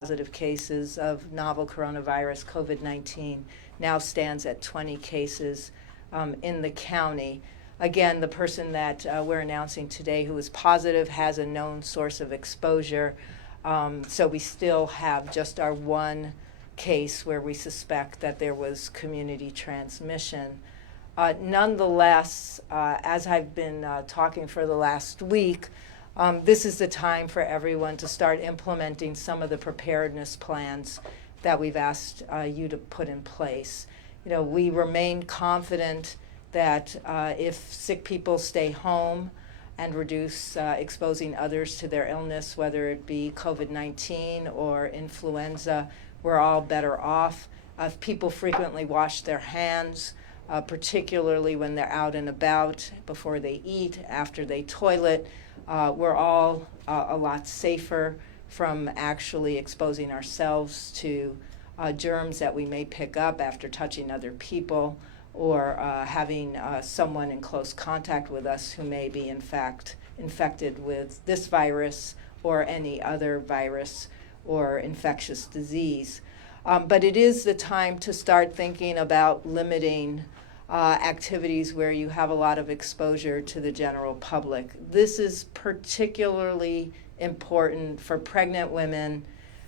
positive cases of novel coronavirus COVID-19 now stands at 20 cases in the county. Again, the person that we're announcing today who is positive has a known source of exposure. So we still have just our one case where we suspect that there was community transmission. Nonetheless, as I've been talking for the last week, this is the time for everyone to start implementing some of the preparedness plans that we've asked you to put in place. You know, we remain confident that if sick people stay home and reduce exposing others to their illness, whether it be COVID-19 or influenza, we're all better off. If people frequently wash their hands, particularly when they're out and about, before they eat, after they toilet, we're all a lot safer from actually exposing ourselves to germs that we may pick up after touching other people or having someone in close contact with us who may be in fact infected with this virus or any other virus or infectious disease. But it is the time to start thinking about limiting activities where you have a lot of exposure to the general public. This is particularly important for pregnant women,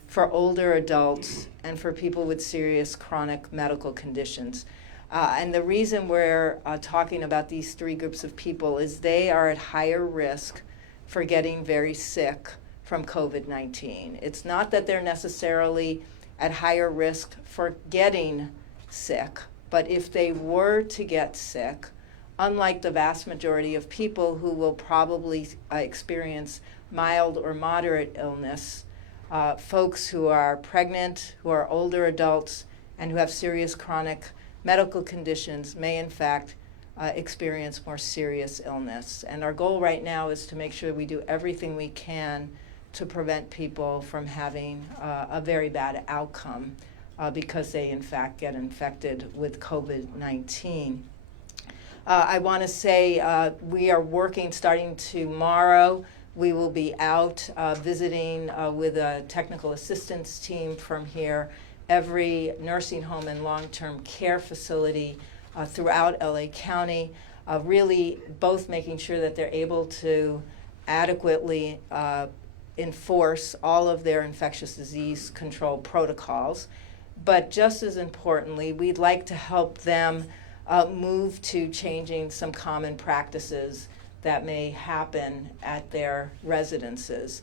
for older adults, and for people with serious chronic medical conditions. And the reason we're talking about these three groups of people is they are at higher risk for getting very sick from COVID-19. It's not that they're necessarily at higher risk for getting sick, but if they were to get sick, unlike the vast majority of people who will probably experience mild or moderate illness, folks who are pregnant, who are older adults, and who have serious chronic medical conditions may in fact experience more serious illness. And our goal right now is to make sure we do everything we can to prevent people from having a very bad outcome because they in fact get infected with COVID-19. I want to say we are working starting tomorrow. We will be out visiting with a technical assistance team from here, every nursing home and long-term care facility throughout LA County, really both making sure that they're able to adequately enforce all of their infectious disease control protocols. But just as importantly, we'd like to help them move to changing some common practices that may happen at their residences.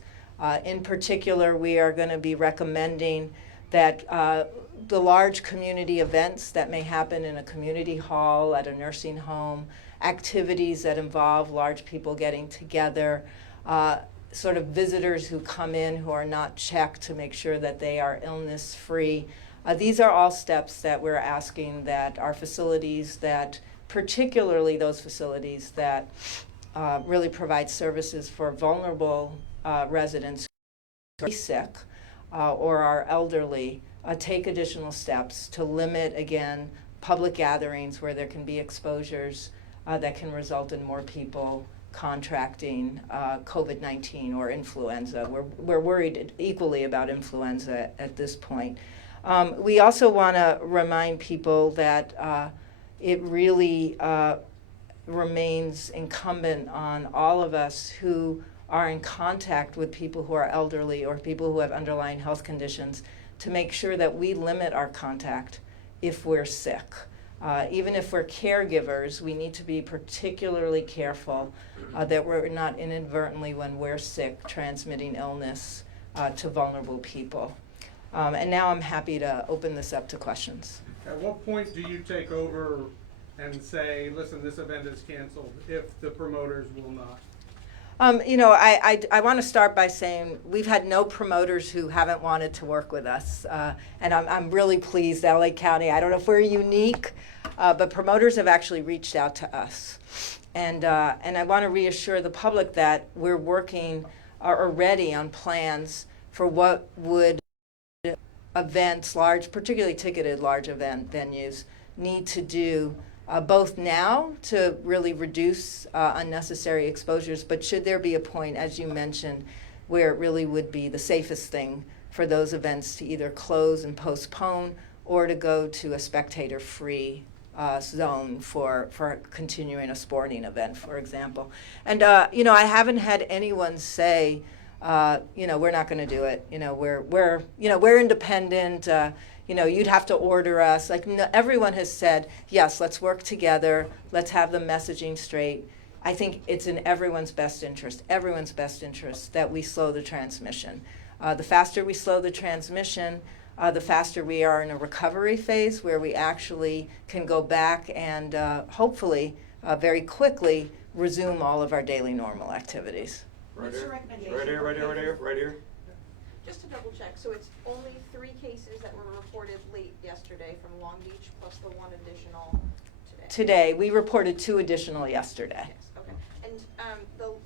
In particular, we are going to be recommending that the large community events that may happen in a community hall, at a nursing home, activities that involve large people getting together, sort of visitors who come in who are not checked to make sure that they are illness-free. These are all steps that we're asking that our facilities that, particularly those facilities that really provide services for vulnerable residents who are sick or are elderly, take additional steps to limit, again, public gatherings where there can be exposures that can result in more people contracting COVID-19 or influenza. We're worried equally about influenza at this point. We also want to remind people that it really remains incumbent on all of us who are in contact with people who are elderly or people who have underlying health conditions to make sure that we limit our contact if we're sick. Even if we're caregivers, we need to be particularly careful that we're not inadvertently, when we're sick, transmitting illness to vulnerable people. And now I'm happy to open this up to questions. At what point do you take over and say, listen, this event is canceled, if the promoters will not? You know, I want to start by saying we've had no promoters who haven't wanted to work with us. And I'm really pleased, LA County. I don't know if we're unique, but promoters have actually reached out to us. And I want to reassure the public that we're working already on plans for what would events, large, particularly ticketed large event venues, need to do both now to really reduce unnecessary exposures, but should there be a point, as you mentioned, where it really would be the safest thing for those events to either close and postpone or to go to a spectator-free zone for continuing a sporting event, for example. And, I haven't had anyone say, we're not going to do it. We're independent. You'd have to order us. Like, no, everyone has said, yes, let's work together. Let's have the messaging straight. I think it's in everyone's best interest that we slow the transmission. The faster we slow the transmission, the faster we are in a recovery phase where we actually can go back and hopefully very quickly resume all of our daily normal activities. Right here. Just to double check, so it's only 3 cases that were reported late yesterday from Long Beach plus the 1 additional today? Today, we reported 2 additional yesterday. Yes, okay. And the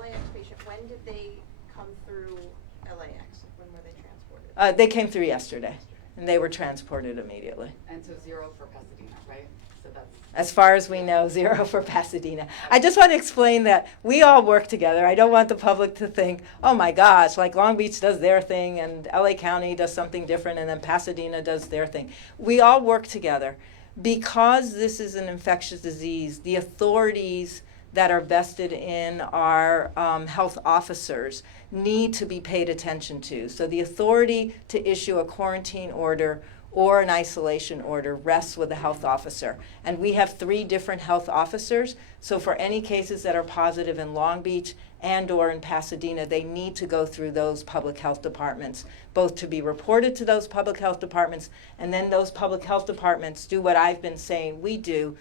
LAX patient, when did they come through LAX? When were they transported? They came through yesterday, and they were transported immediately. And so 0 for Pasadena, right? So that's. As far as we know, 0 for Pasadena. I just want to explain that we all work together. I don't want the public to think, oh my gosh, like Long Beach does their thing and LA County does something different and then Pasadena does their thing. We all work together. Because this is an infectious disease, the authorities that are vested in our health officers need to be paid attention to. So the authority to issue a quarantine order or an isolation order rests with the health officer. And we have 3 different health officers. So for any cases that are positive in Long Beach and or in Pasadena, they need to go through those public health departments, both to be reported to those public health departments, and then those public health departments do what I've been saying we do.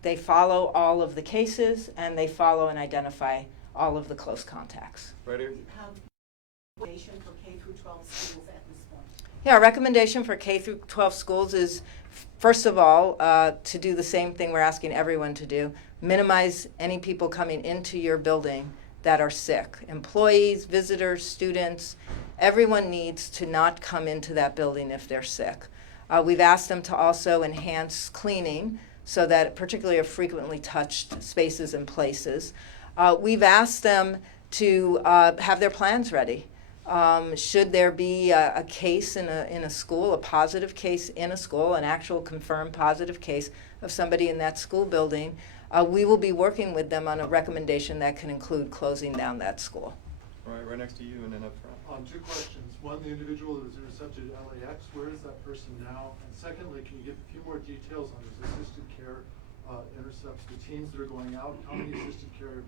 They follow all of the cases and they follow and identify all of the close contacts. Right here. Recommendation for K through 12 schools at this point? Yeah, our recommendation for K through 12 schools is, first of all, to do the same thing we're asking everyone to do, minimize any people coming into your building that are sick. Employees, visitors, students, everyone needs to not come into that building if they're sick. We've asked them to also enhance cleaning so that particularly of frequently touched spaces and places. We've asked them to have their plans ready. Should there be a case in a school, a positive case in a school, an actual confirmed positive case of somebody in that school building, we will be working with them on a recommendation that can include closing down that school. Right next to you and then up front. 2 questions. One, the individual that was intercepted at LAX, where is that person now? And secondly, can you give a few more details on his assisted care intercepts, the teams that are going out, how many assisted care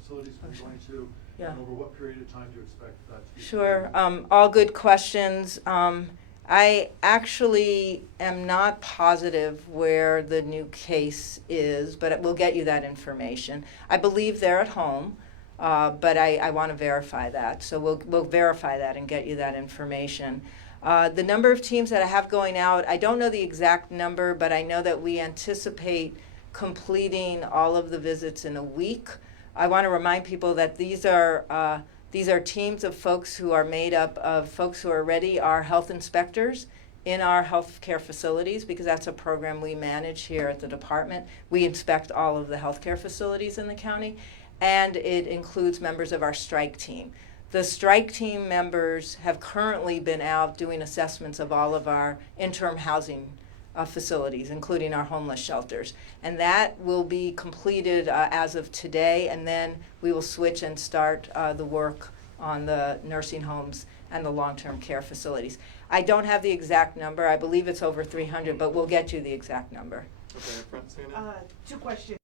facilities are you going to, and over what period of time do you expect that to be? Sure. All good questions. I actually am not positive where the new case is, but we'll get you that information. I believe they're at home, but I want to verify that. So we'll verify that and get you that information. The number of teams that I have going out, I don't know the exact number, but I know that we anticipate completing all of the visits in a week. I want to remind people that these are teams of folks who are made up of folks who are already our health inspectors in our healthcare facilities, because that's a program we manage here at the department. We inspect all of the healthcare facilities in the county, and it includes members of our strike team. The strike team members have currently been out doing assessments of all of our interim housing facilities, including our homeless shelters. And that will be completed as of today, and then we will switch and start the work on the nursing homes and the long-term care facilities. I don't have the exact number. I believe it's over 300, but we'll get you the exact number. Okay, up front, Sienna. 2 questions.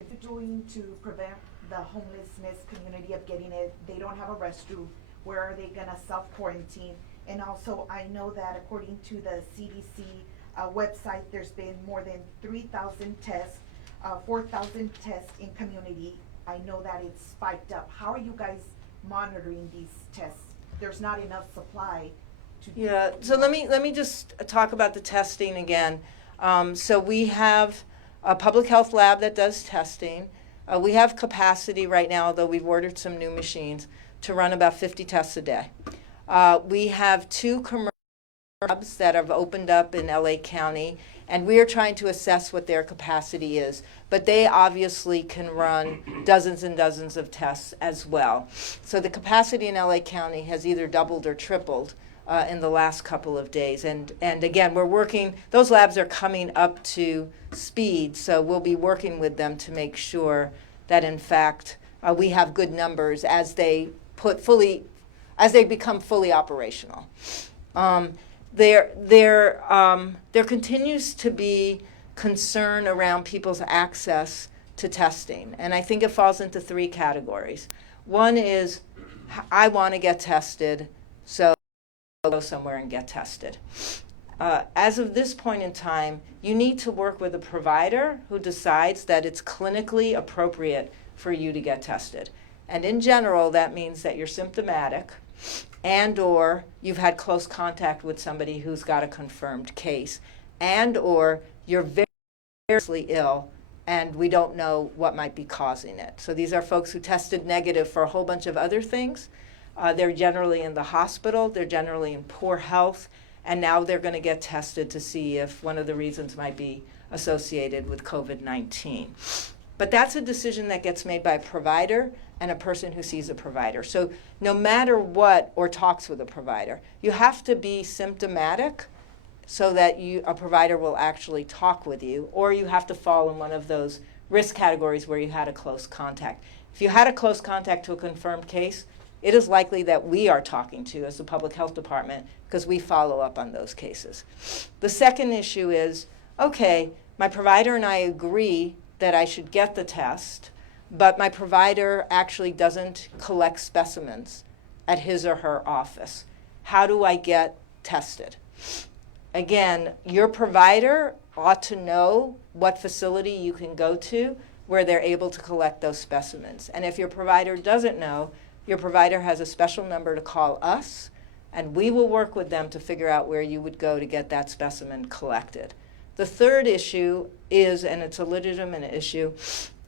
If you're doing to prevent the homelessness community of getting it, they don't have a restroom, where are they gonna self-quarantine? And also, I know that according to the CDC website, there's been more than 3,000 tests, 4,000 tests in community. I know that it's spiked up. How are you guys monitoring these tests? There's not enough supply to. Yeah, so let me just talk about the testing again. So we have a public health lab that does testing. We have capacity right now, although we've ordered some new machines, to run about 50 tests a day. We have 2 commercial labs that have opened up in LA County, and we are trying to assess what their capacity is. But they obviously can run dozens and dozens of tests as well. So the capacity in LA County has either doubled or tripled in the last couple of days. And again, we're working, those labs are coming up to speed, so we'll be working with them to make sure that in fact we have good numbers as they become fully operational. There continues to be concern around people's access to testing, and I think it falls into three categories. One is, I want to get tested, so I'll go somewhere and get tested. As of this point in time, you need to work with a provider who decides that it's clinically appropriate for you to get tested. And in general, that means that you're symptomatic and or you've had close contact with somebody who's got a confirmed case, and or you're very seriously ill and we don't know what might be causing it. So these are folks who tested negative for a whole bunch of other things. They're generally in the hospital, they're generally in poor health, and now they're going to get tested to see if one of the reasons might be associated with COVID-19. But that's a decision that gets made by a provider and a person who sees a provider. So no matter what, or talks with a provider, you have to be symptomatic so that a provider will actually talk with you, or you have to fall in one of those risk categories where you had a close contact. If you had a close contact to a confirmed case, it is likely that we are talking to as the public health department because we follow up on those cases. The second issue is, okay, my provider and I agree that I should get the test, but my provider actually doesn't collect specimens at his or her office. How do I get tested? Again, your provider ought to know what facility you can go to where they're able to collect those specimens. And if your provider doesn't know, your provider has a special number to call us, and we will work with them to figure out where you would go to get that specimen collected. The third issue is, and it's a legitimate issue,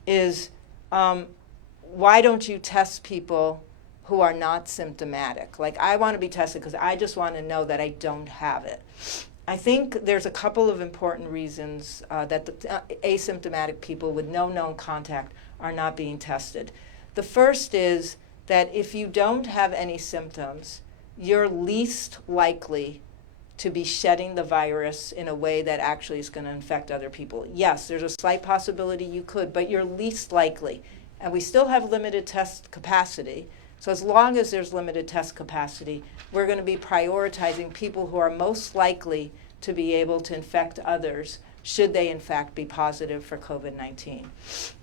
is why don't you test people who are not symptomatic? Like, I want to be tested because I just want to know that I don't have it. I think there's a couple of important reasons that the asymptomatic people with no known contact are not being tested. The first is that if you don't have any symptoms, you're least likely to be shedding the virus in a way that actually is going to infect other people. Yes, there's a slight possibility you could, but you're least likely. And we still have limited test capacity. So as long as there's limited test capacity, we're going to be prioritizing people who are most likely to be able to infect others should they in fact be positive for COVID-19.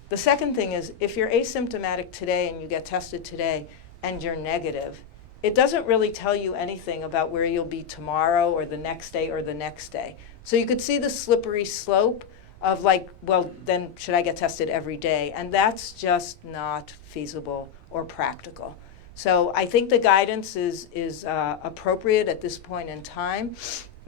The second thing is, if you're asymptomatic today and you get tested today and you're negative, it doesn't really tell you anything about where you'll be tomorrow or the next day or the next day. So you could see the slippery slope of like, well, then should I get tested every day? And that's just not feasible or practical. So I think the guidance is appropriate at this point in time.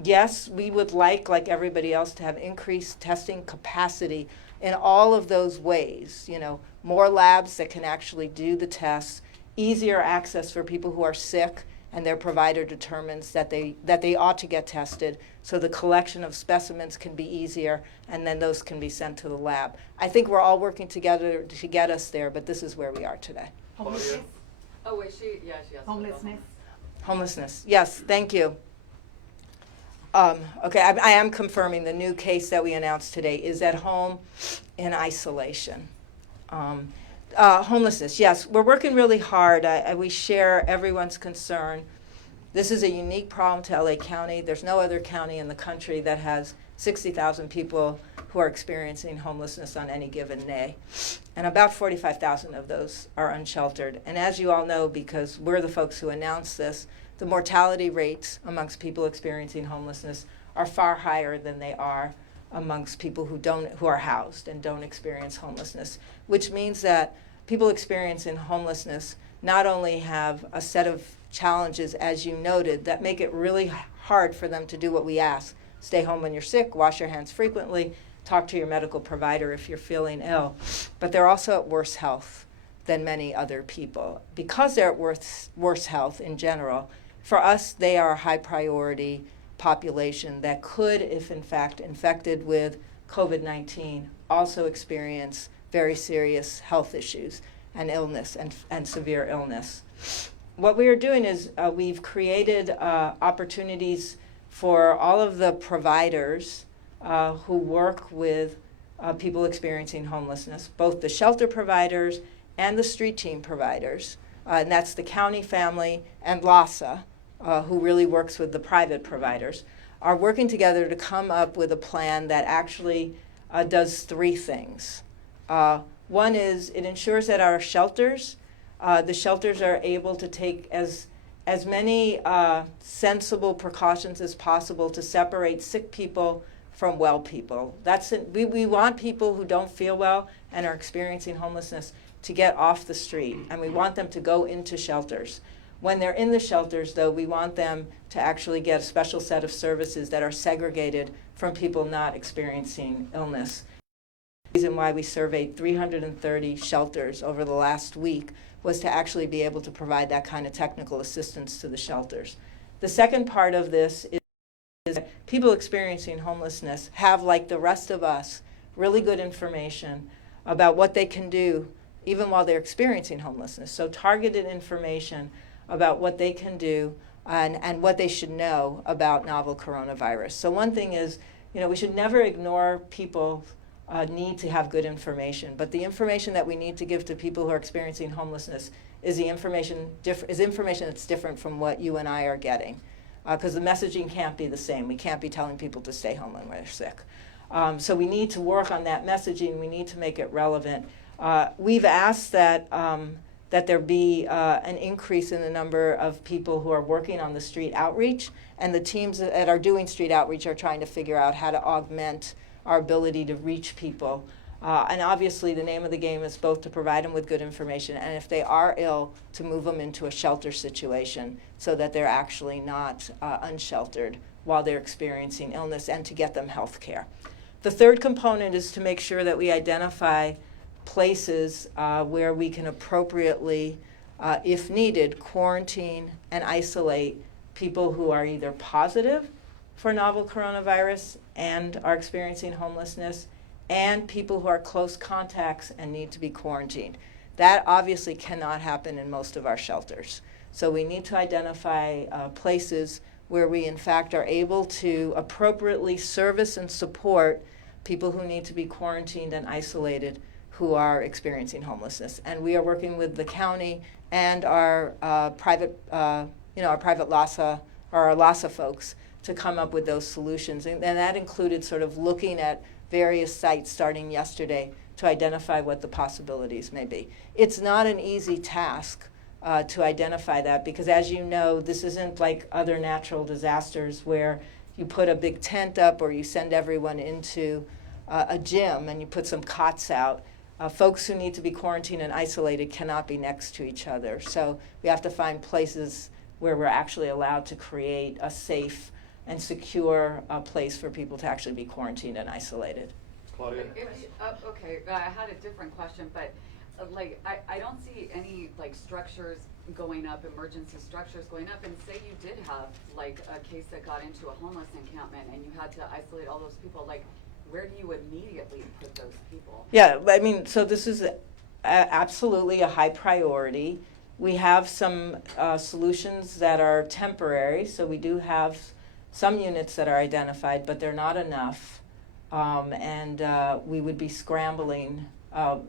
Yes, we would like everybody else, to have increased testing capacity in all of those ways. You know, more labs that can actually do the tests, easier access for people who are sick and their provider determines that they ought to get tested, so the collection of specimens can be easier and then those can be sent to the lab. I think we're all working together to get us there, but this is where we are today. Homelessness? Oh, wait, she has to go home. Homelessness? Homelessness, yes, thank you. Okay, I am confirming the new case that we announced today is at home in isolation. Homelessness, yes, we're working really hard. We share everyone's concern. This is a unique problem to LA County. There's no other county in the country that has 60,000 people who are experiencing homelessness on any given day. And about 45,000 of those are unsheltered. And as you all know, because we're the folks who announced this, the mortality rates amongst people experiencing homelessness are far higher than they are amongst people who are housed and don't experience homelessness, which means that people experiencing homelessness not only have a set of challenges, as you noted, that make it really hard for them to do what we ask: stay home when you're sick, wash your hands frequently, talk to your medical provider if you're feeling ill, but they're also at worse health than many other people. Because they're at worse health in general, for us, they are a high priority population that could, if in fact infected with COVID-19, also experience very serious health issues and illness and severe illness. what we are doing is we've created opportunities for all of the providers who work with people experiencing homelessness, both the shelter providers and the street team providers, and that's the county, family, and LASA, who really works with the private providers, are working together to come up with a plan that actually does three things. One is it ensures that our shelters, the shelters are able to take as many sensible precautions as possible to separate sick people from well people. We want people who don't feel well and are experiencing homelessness to get off the street, and we want them to go into shelters. When they're in the shelters, though, we want them to actually get a special set of services that are segregated from people not experiencing illness. The reason why we surveyed 330 shelters over the last week was to actually be able to provide that kind of technical assistance to the shelters. The second part of this is that people experiencing homelessness have, like the rest of us, really good information about what they can do even while they're experiencing homelessness. So targeted information about what they can do and what they should know about novel coronavirus. So one thing is, we should never ignore people need to have good information, but the information that we need to give to people who are experiencing homelessness is information that's different from what you and I are getting, because the messaging can't be the same. We can't be telling people to stay home when they're sick. So we need to work on that messaging. We need to make it relevant. We've asked that there be an increase in the number of people who are working on the street outreach, and the teams that are doing street outreach are trying to figure out how to augment our ability to reach people. And obviously the name of the game is both to provide them with good information, and if they are ill, to move them into a shelter situation so that they're actually not unsheltered while they're experiencing illness, and to get them health care. The third component is to make sure that we identify places where we can appropriately, if needed, quarantine and isolate people who are either positive for novel coronavirus and are experiencing homelessness, and people who are close contacts and need to be quarantined. That obviously cannot happen in most of our shelters. So we need to identify places where we in fact are able to appropriately service and support people who need to be quarantined and isolated who are experiencing homelessness. And we are working with the county and our private LASA, or our LASA folks, to come up with those solutions. And that included sort of looking at various sites starting yesterday to identify what the possibilities may be. It's not an easy task to identify that, because as you know, this isn't like other natural disasters where you put a big tent up or you send everyone into a gym and you put some cots out. Folks who need to be quarantined and isolated cannot be next to each other. So we have to find places where we're actually allowed to create a safe and secure place for people to actually be quarantined and isolated. Claudia? Okay, I had a different question, but I don't see any structures going up, emergency structures going up, and say you did have a case that got into a homeless encampment and you had to isolate all those people, where do you immediately put those people? Yeah, I mean, so this is absolutely a high priority. We have some solutions that are temporary, so we do have some units that are identified, but they're not enough. And we would be scrambling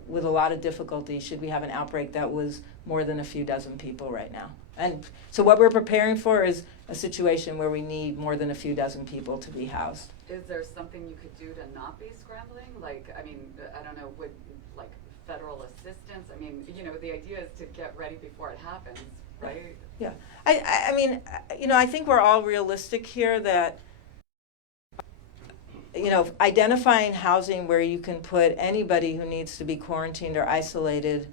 with a lot of difficulty should we have an outbreak that was more than a few dozen people right now. And so what we're preparing for is a situation where we need more than a few dozen people to be housed. Is there something you could do to not be scrambling? I don't know, would federal assistance? I mean, the idea is to get ready before it happens, right? Yeah, I mean, I think we're all realistic here that, identifying housing where you can put anybody who needs to be quarantined or isolated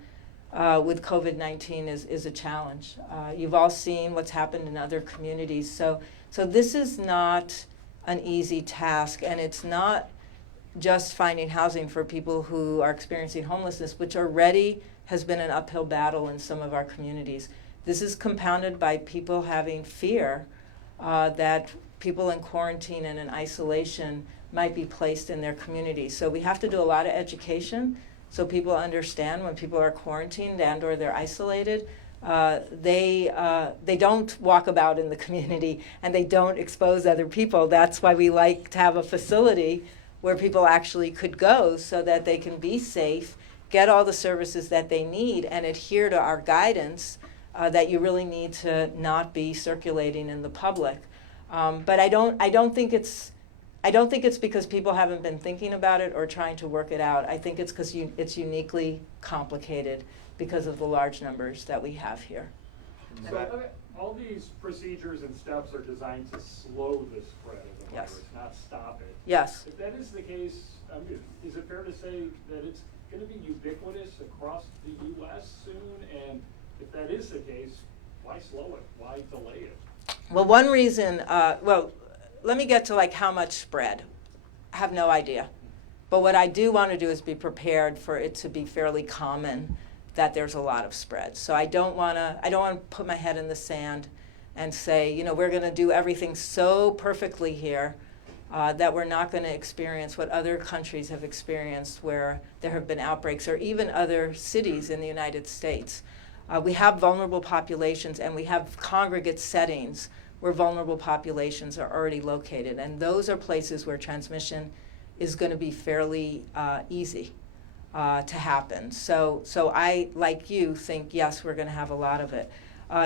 with COVID-19 is a challenge. You've all seen what's happened in other communities. So this is not an easy task, and it's not just finding housing for people who are experiencing homelessness, which already has been an uphill battle in some of our communities. This is compounded by people having fear that people in quarantine and in isolation might be placed in their community. So we have to do a lot of education so people understand when people are quarantined and or they're isolated, they don't walk about in the community and they don't expose other people. That's why we like to have a facility where people actually could go so that they can be safe, get all the services that they need, and adhere to our guidance that you really need to not be circulating in the public. But I don't think it's because people haven't been thinking about it or trying to work it out. I think it's because it's uniquely complicated because of the large numbers that we have here. So, all these procedures and steps are designed to slow the spread of the Yes. virus, not stop it. Yes. If that is the case, is it fair to say that it's going to be ubiquitous across the U.S. soon? And if that is the case, why slow it? Why delay it? Well, one reason, let me get to like how much spread. I have no idea. But what I do want to do is be prepared for it to be fairly common that there's a lot of spread. So I don't want to put my head in the sand and say, you know, we're going to do everything so perfectly here that we're not going to experience what other countries have experienced where there have been outbreaks, or even other cities in the United States. We have vulnerable populations and we have congregate settings where vulnerable populations are already located. And those are places where transmission is going to be fairly easy to happen. So I, like you, think, yes, we're going to have a lot of it.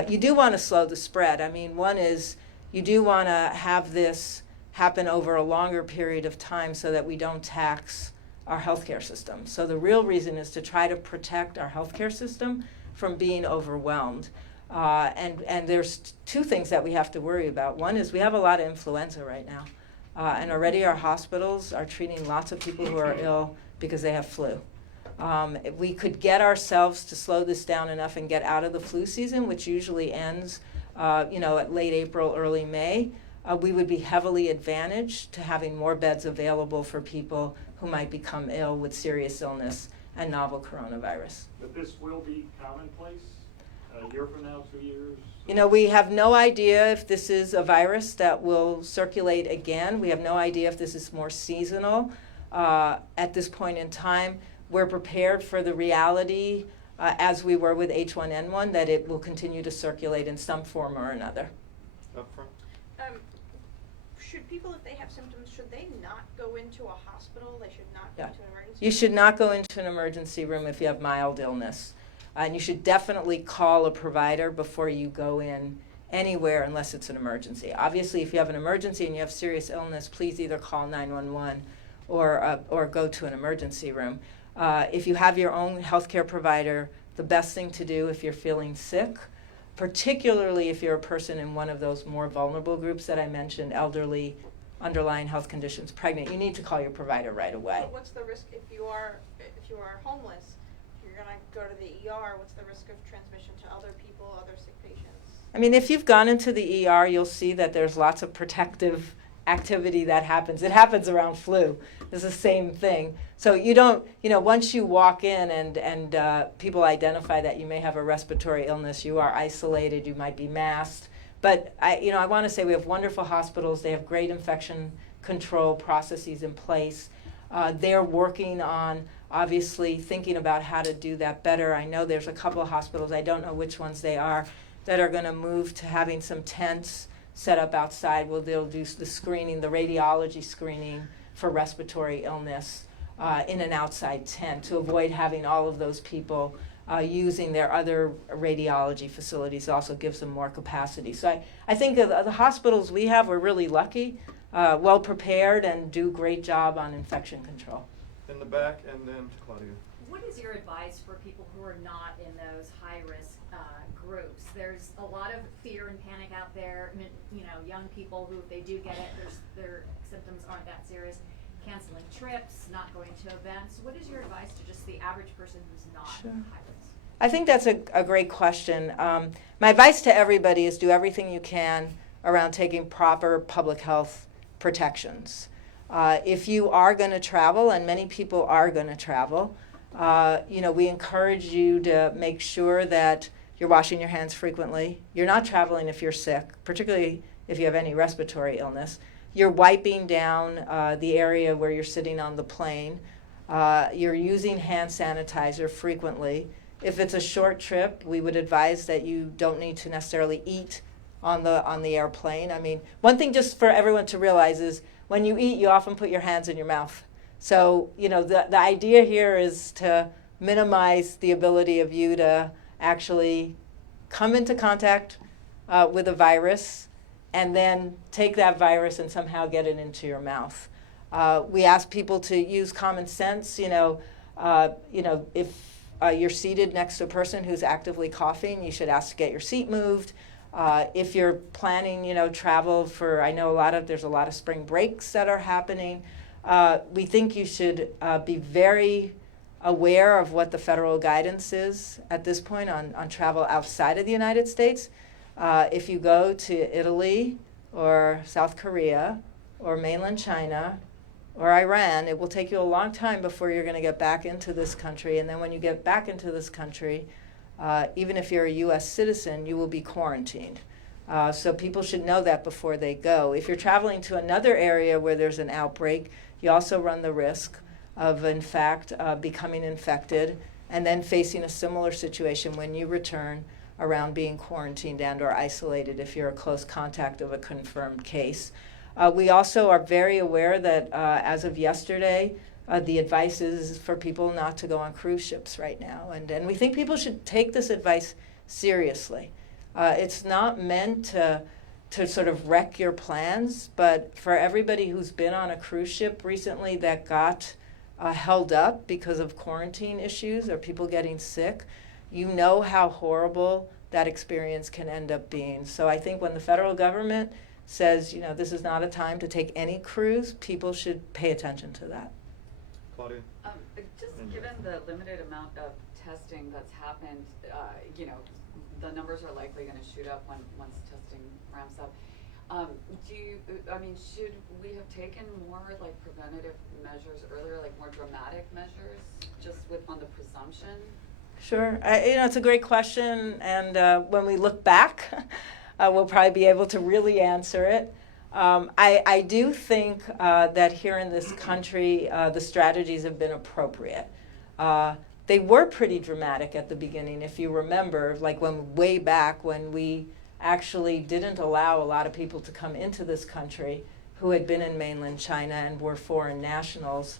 You do want to slow the spread. I mean, one is you do want to have this happen over a longer period of time so that we don't tax our healthcare system. So the real reason is to try to protect our healthcare system from being overwhelmed. And there's two things that we have to worry about. One is we have a lot of influenza right now. And already our hospitals are treating lots of people who are ill because they have flu. If we could get ourselves to slow this down enough and get out of the flu season, which usually ends at late April, early May, we would be heavily advantaged to having more beds available for people who might become ill with serious illness and novel coronavirus. But this will be commonplace a year from now, 2 years? You know, we have no idea if this is a virus that will circulate again. We have no idea if this is more seasonal. At this point in time, we're prepared for the reality, as we were with H1N1, that it will continue to circulate in some form or another. Up front. Should people, if they have symptoms, should they not go into a hospital? They should not go Yeah. to an emergency You should not go into an emergency room if you have mild illness. And you should definitely call a provider before you go in anywhere unless it's an emergency. Obviously, if you have an emergency and you have serious illness, please either call 911 or go to an emergency room. If you have your own healthcare provider, the best thing to do if you're feeling sick, particularly if you're a person in one of those more vulnerable groups that I mentioned, elderly, underlying health conditions, pregnant, you need to call your provider right away. But what's the risk if you are homeless? You're gonna go to the ER. What's the risk of transmission to other people, other sick patients? I mean, if you've gone into the ER, you'll see that there's lots of protective activity that happens. It happens around flu. It's the same thing. So you don't, once you walk in and people identify that you may have a respiratory illness, you are isolated, you might be masked. But I want to say we have wonderful hospitals. They have great infection control processes in place. They're working on, obviously, thinking about how to do that better. I know there's a couple of hospitals, I don't know which ones they are, that are going to move to having some tents set up outside where they'll do the screening, the radiology screening for respiratory illness in an outside tent to avoid having all of those people using their other radiology facilities. Also gives them more capacity. So I think the hospitals we have, we're really lucky, well prepared, and do a great job on infection control. In the back, and then to Claudia. What is your advice for people who are not in those high-risk groups? There's a lot of fear and panic out there. Young people who, if they do get it, their symptoms aren't that serious, canceling trips, not going to events. What is your advice to just the average person who's not Sure. high risk? I think that's a great question. My advice to everybody is do everything you can around taking proper public health protections. If you are going to travel, and many people are going to travel, we encourage you to make sure that you're washing your hands frequently. You're not traveling if you're sick, particularly if you have any respiratory illness. You're wiping down the area where you're sitting on the plane. You're using hand sanitizer frequently. If it's a short trip, we would advise that you don't need to necessarily eat on the airplane. I mean, one thing just for everyone to realize is when you eat, you often put your hands in your mouth. So, you know, the idea here is to minimize the ability of you to actually come into contact with a virus and then take that virus and somehow get it into your mouth. We ask people to use common sense. If you're seated next to a person who's actively coughing, you should ask to get your seat moved. If you're planning, travel for, I know there's a lot of spring breaks that are happening. We think you should be very aware of what the federal guidance is at this point on travel outside of the United States. If you go to Italy or South Korea or mainland China or Iran, it will take you a long time before you're going to get back into this country. And then when you get back into this country, even if you're a U.S. citizen, you will be quarantined. So people should know that before they go. If you're traveling to another area where there's an outbreak, you also run the risk of, in fact, becoming infected and then facing a similar situation when you return around being quarantined and or isolated if you're a close contact of a confirmed case. We also are very aware that as of yesterday, the advice is for people not to go on cruise ships right now. And we think people should take this advice seriously. It's not meant to sort of wreck your plans, but for everybody who's been on a cruise ship recently that got held up because of quarantine issues or people getting sick, you know how horrible that experience can end up being. So I think when the federal government says, this is not a time to take any cruise, people should pay attention to that. Claudia? Just given the limited amount of testing that's happened, the numbers are likely going to shoot up once testing ramps up. Should we have taken more like preventative measures earlier, like more dramatic measures, just on the presumption? Sure. It's a great question, and when we look back, we'll probably be able to really answer it. I do think that here in this country, the strategies have been appropriate. They were pretty dramatic at the beginning, if you remember, like way back when we actually didn't allow a lot of people to come into this country who had been in mainland China and were foreign nationals.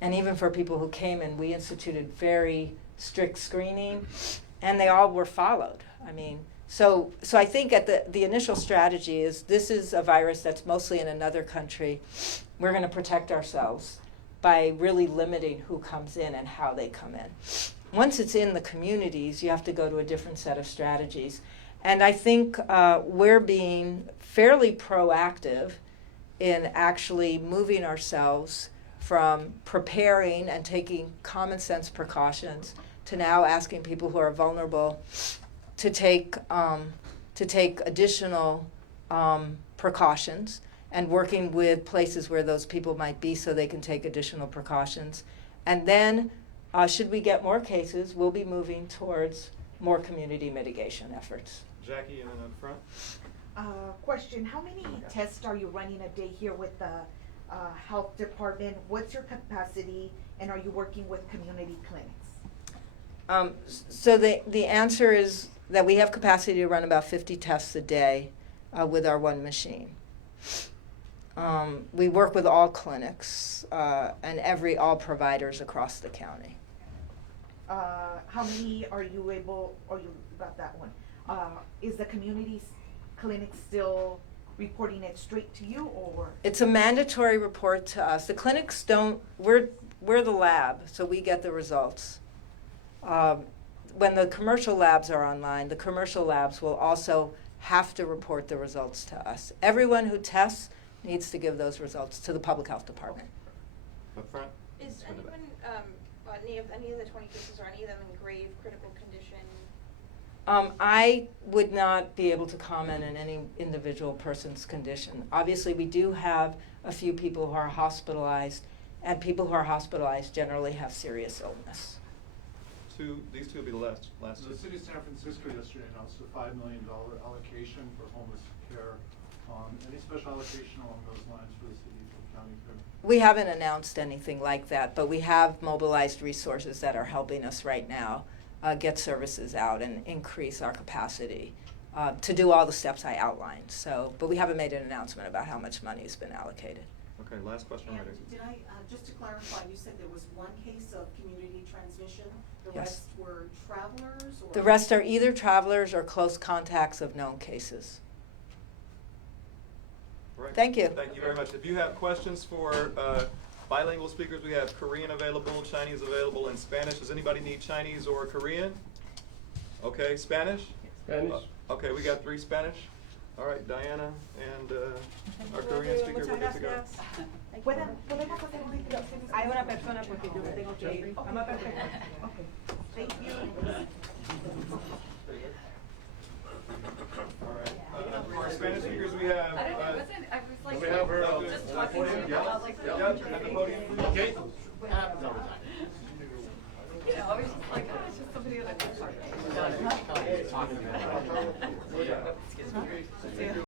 And even for people who came in, we instituted very strict screening, and they all were followed. So I think at the initial strategy is this is a virus that's mostly in another country. We're going to protect ourselves by really limiting who comes in and how they come in. Once it's in the communities, you have to go to a different set of strategies. And I think we're being fairly proactive in actually moving ourselves from preparing and taking common sense precautions to now asking people who are vulnerable to take additional precautions and working with places where those people might be so they can take additional precautions. And then, should we get more cases, we'll be moving towards more community mitigation efforts. Jackie, and then up front. Question, how many tests are you running a day here with the health department? What's your capacity, and are you working with community clinics? So the answer is that we have capacity to run about 50 tests a day with our one machine. We work with all clinics and all providers across the county. How many are you able, or you got that one? Is the community clinic still reporting it straight to you, or? It's a mandatory report to us. The clinics don't, we're the lab, so we get the results. When the commercial labs are online, the commercial labs will also have to report the results to us. Everyone who tests needs to give those results to the public health department. Up front. Is anyone, any of the 20 cases, are any of them in grave critical condition? I would not be able to comment on any individual person's condition. Obviously, we do have a few people who are hospitalized, and people who are hospitalized generally have serious illness. These two will be the last The two. city of San Francisco yesterday announced a $5 million allocation for homeless care. Any special allocation along those lines for the city or county care? We haven't announced anything like that, but we have mobilized resources that are helping us right now get services out and increase our capacity to do all the steps I outlined. So, but we haven't made an announcement about how much money has been allocated. Okay, last question And already. did I, just to clarify, you said there was one case of community transmission, the Yes. rest were travelers or? The rest are either travelers or close contacts of known cases. All right. Thank you. Thank you very much. If you have questions for bilingual speakers, we have Korean available, Chinese available, and Spanish. Does anybody need Chinese or Korean? Okay, Spanish? Spanish. Okay, we got 3 Spanish. All right, Diana and our Korean speaker, we're good to go. ¿Podemos hacer un video? Hay una persona porque yo me tengo que ir. I'm a perfecto. Okay, thank you. All right. For our Spanish speakers, we have. I don't know, I was like, we have her, just talking to you about like. Yep, at the podium. Okay. Happens all the time. You know, I was just like, oh, it's just somebody that. Talking about. Excuse me.